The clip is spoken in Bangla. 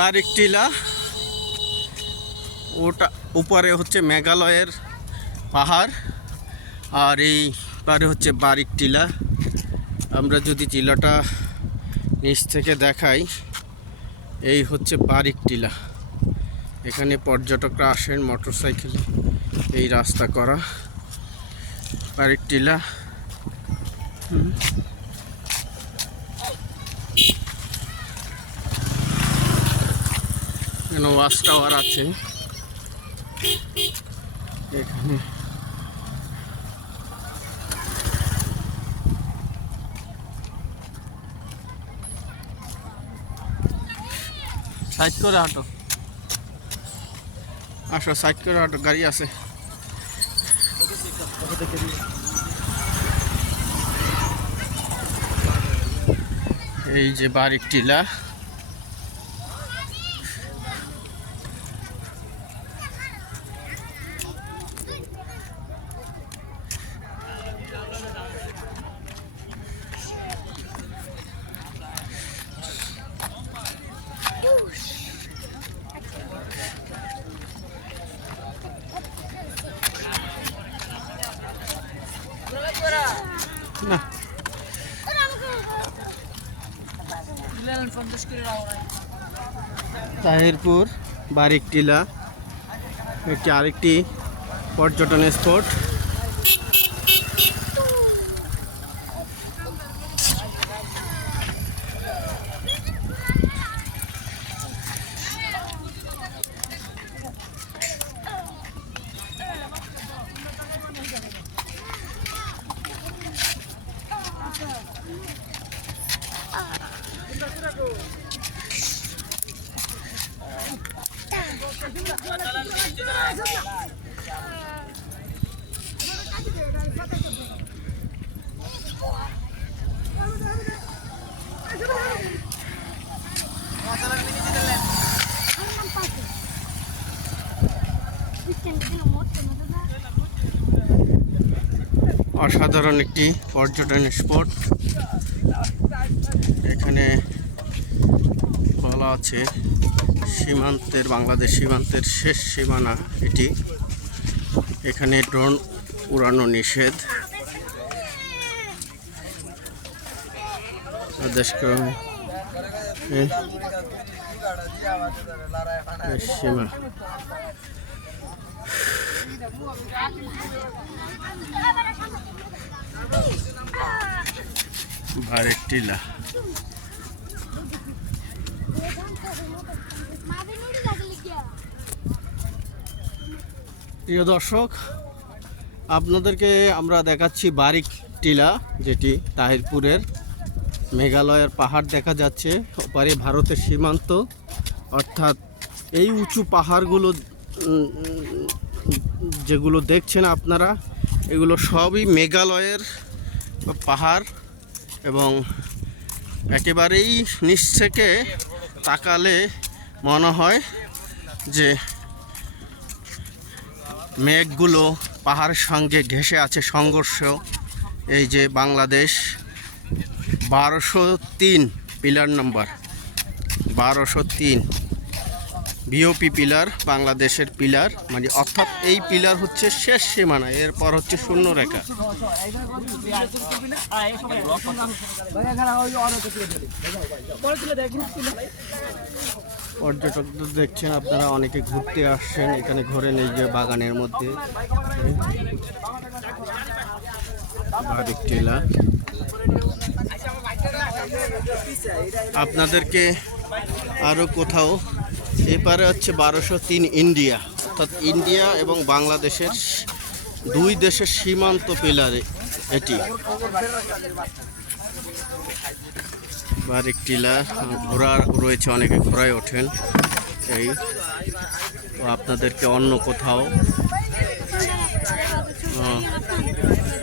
বারিক টিলা ওটা উপরে হচ্ছে মেঘালয়ের পাহাড়, আর এই পারে হচ্ছে বারিক টিলা আমরা যদি টিলাটা নিচ থেকে দেখাই, এই হচ্ছে বারিক টিলা এখানে পর্যটকরা আসেন মোটরসাইকেলে এই রাস্তা করা। বারিক টিলা এখানে ওয়াচ টাওয়ার আছে। এখানে। গাড়ি আছে। এই যে বারিক টিলা। না। তাহিরপুর বারিক টিলা। একটি আরেকটি পর্যটন স্পট। অসাধারণ একটি পর্যটন স্পট। এখানে বলা আছে সীমান্তের বাংলাদেশ সীমান্তের শেষ সীমানা এটি। এখানে ড্রোন উড়ানো নিষেধ। সীমা। বারের টিলা প্রিয় দর্শক, আপনাদেরকে আমরা দেখাচ্ছি বারিক টিলা, যেটি তাহিরপুরের মেঘালয়ের পাহাড় দেখা যাচ্ছে। ওপারে ভারতের সীমান্ত, অর্থাৎ এই উঁচু পাহাড়গুলো যেগুলো দেখছেন আপনারা, এগুলো সবই মেঘালয়ের পাহাড়। এবং একেবারেই নিচ থেকে তাকালে মনে হয় যে মেঘগুলো পাহাড়ের সঙ্গে ঘেঁষে আছে সংঘর্ষ। এই যে বাংলাদেশ, বারোশো তিন পিলার নম্বর বারোশো তিন। বিওপি পিলার বাংলাদেশের পিলার মানে অর্থাৎ এই পিলার হচ্ছে শেষ সীমানা, এরপর হচ্ছে শূন্য রেখা। পর্যটকদের দেখছেন, আপনারা অনেকে ঘুরতে আসছেন, এখানে ঘোরেন এই যে বাগানের মধ্যে। আপনাদেরকে আরও কোথাও এপারে হচ্ছে বারোশো তিন ইন্ডিয়া। অর্থাৎ ইন্ডিয়া এবং বাংলাদেশের দুই দেশের সীমান্ত পিলারে এটি। বারিক টিলা ঘোড়া রয়েছে, অনেকে ঘোড়ায় ওঠেন। এই আপনাদেরকে অন্য কোথাও।